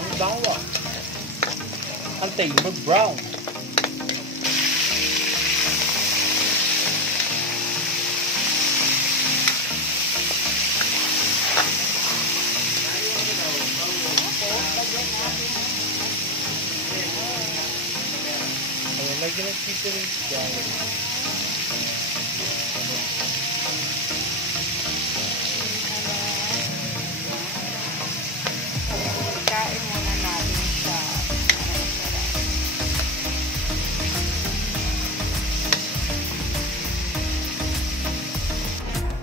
ang bawang. Antayin mag-brown. Ayan, lagyan ng seasoning dyan. Kain muna natin sa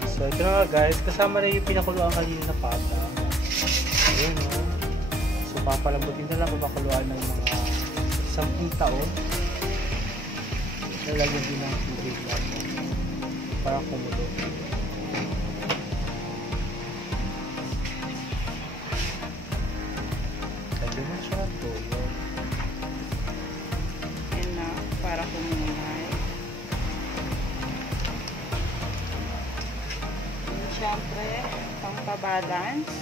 So ito na nga guys, kasama na yung pinakuluan kanina na pata. Ayan o. So papalambutin na lang papakuluan ng mga 10 taon. Lalagyan din ng tubig lang para kumulo. Lagyan na siya ng toyo. yan na para kumulay. And syempre, pang-balance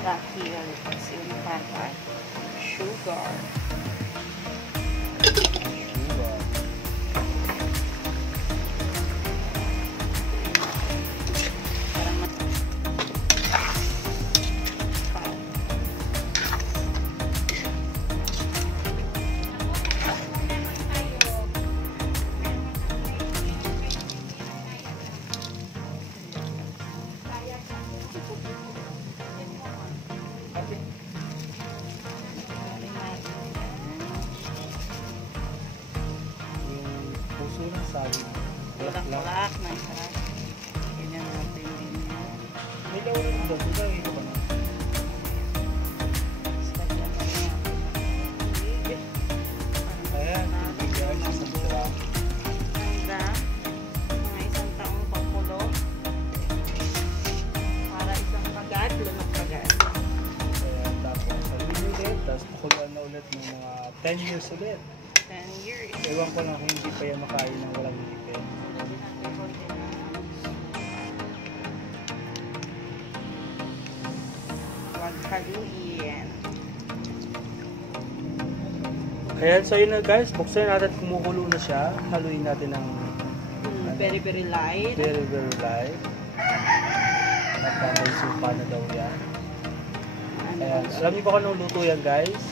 dahil yung papat sugar. Sabi. Bulak-bulak na sarap. Ganyan natin din yan. May lawan rin doon. Ito ito ka na. Ayan. Bigyan sa sabura. Handa. Mga 1 taong pakulo. Para isang kagat, lunok kagat. Ayan. Tapos salunin ulit. Tapos pakuluan na ulit ng mga 10 years ulit. 10 years. Ewan ko lang kung hindi pa yan makain ng walang ngipin. Huwag haluin. Ayan, so yun na guys. Buksan natin, kumukulo na siya. Haluin natin ng Very, very light. very, very light. At may supa na daw yan. Ayan. Alam niyo ba kung anong luto yan guys?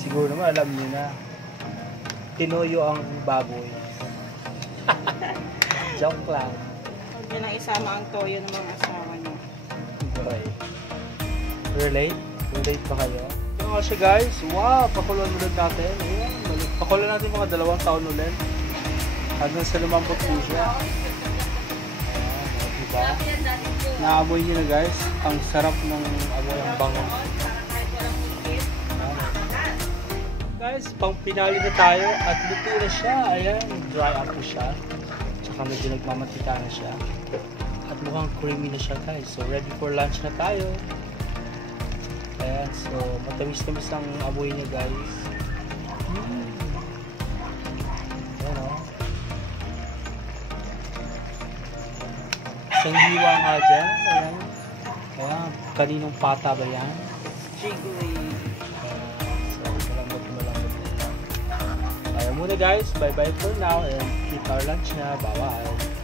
Siguro naman alam niyo na. Tinoyo ang baboy. Joke lang. Huwag nyo lang isama ang toyo ng mga asawa nyo. Okay. Relate? Relate ba kayo? Ito nga siya guys. Wow! Pakuluan ulit natin. Ayan. Pakuluan natin mga 2 taon ulit. Hanggang sa lumambot po siya. Ayan. Diba? Naamoy nyo na guys. Ang sarap ng amoy ang bango. Guys, pang pinali na tayo at luto na siya. Ayan, dry up po siya. Tsaka medyo nagmamatika na siya. At mukhang creamy na siya guys. So ready for lunch na tayo. Ayan, so matamis-tamis ang amoy niya guys. Ayan o. Isang hiwa nga dyan. Ayan. Ayan, kaninong pata ba yan? Jiggly. Muna guys, bye bye for now and eat our lunch na. Bye bye.